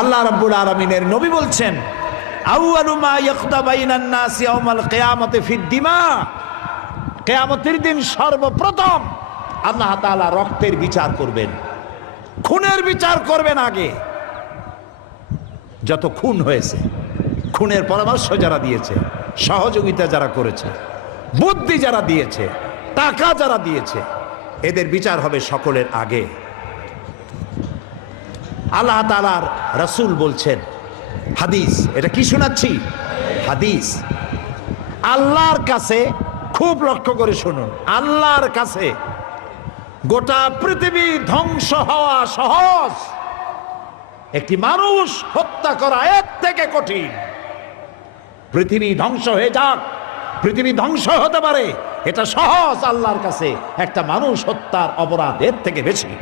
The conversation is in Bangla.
আল্লাহ রাব্বুল আলামিনের নবী বলছেন, আউয়ালু মা ইয়াকদা বাইনান নাস ইয়াউমাল কিয়ামাতি ফিদ-দিমা, কিয়ামতের দিন সর্বপ্রথম আল্লাহ তাআলা রক্তের বিচার করবেন, খুনের বিচার করবেন। আগে যত খুন হয়েছে, খুনের পরামর্শ যারা দিয়েছে, সহযোগিতা যারা করেছে, বুদ্ধি যারা দিয়েছে, টাকা যারা দিয়েছে, এদের বিচার হবে সকলের আগে। আল্লাহ তাআলার রাসূল বলছেন, হাদিস, এটা কি শোনাচ্ছি? হাদিস। আল্লাহর কাছে, খুব লক্ষ্য করে শুনুন, আল্লাহর কাছে গোটা পৃথিবী ধ্বংস হওয়া সহজ, একটি মানুষ হত্যা করা এর থেকে কঠিন। পৃথিবী ধ্বংস হয়ে যাক, পৃথিবী ধ্বংস হতে পারে, এটা সহজ আল্লাহর কাছে। একটা মানুষ হত্যার অপরাধ এর থেকে বেশি।